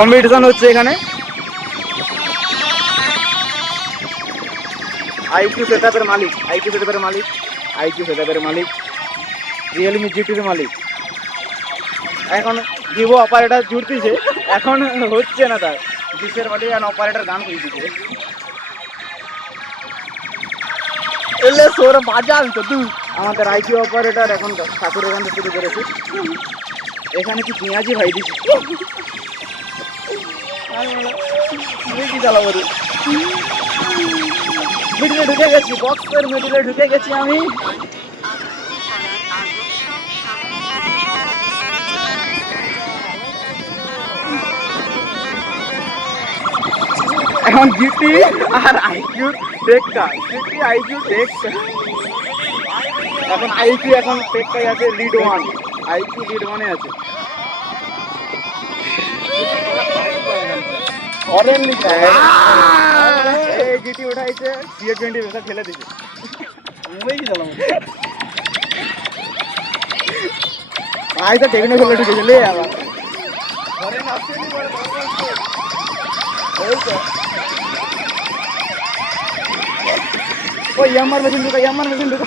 Competition হচ্ছে এখানে। IQ সেটআপের মালিক, IQ সেটআপের মালিক, IQ সেটআপের মালিক, Realme জিটির মালিক। এখন ভিভো অপারেটর জুড়তিছে, এখন হচ্ছে না তার ডিসের মালিক আর অপারেটর গান করে দিচ্ছে। এলে সোর বাজাল তো তুই। আমাদের আইকিউ অপারেটর এখন ঠাকুর এখান থেকে শুরু করেছে। এখানে কি পেঁয়াজি ভাই দিচ্ছি কি চালাবো রে। মিডিলে ঢুকে গেছি, বক্সের মিডিলে ঢুকে গেছি আমি। এখন জিটি আর আইকিউ টেকটা, জিটি আইকিউ টেকটা। এখন আইকিউ এখন টেকটাই আছে লিড ওয়ান, আইকিউ লিড ওয়ানে আছে। অরেঞ্জ লিখা এই জিটি উঠাইছে, সিএ20 ভেসা ফেলে দিছে। মুম্বাই কি চালাবো ভাই, তো টেকনিক্যাল ঢুকে চলে আবার অরেঞ্জ আসছে নি বড় বড়। ওই ইয়ামার মেশিন ঢুকা, ইয়ামার মেশিন ঢুকা।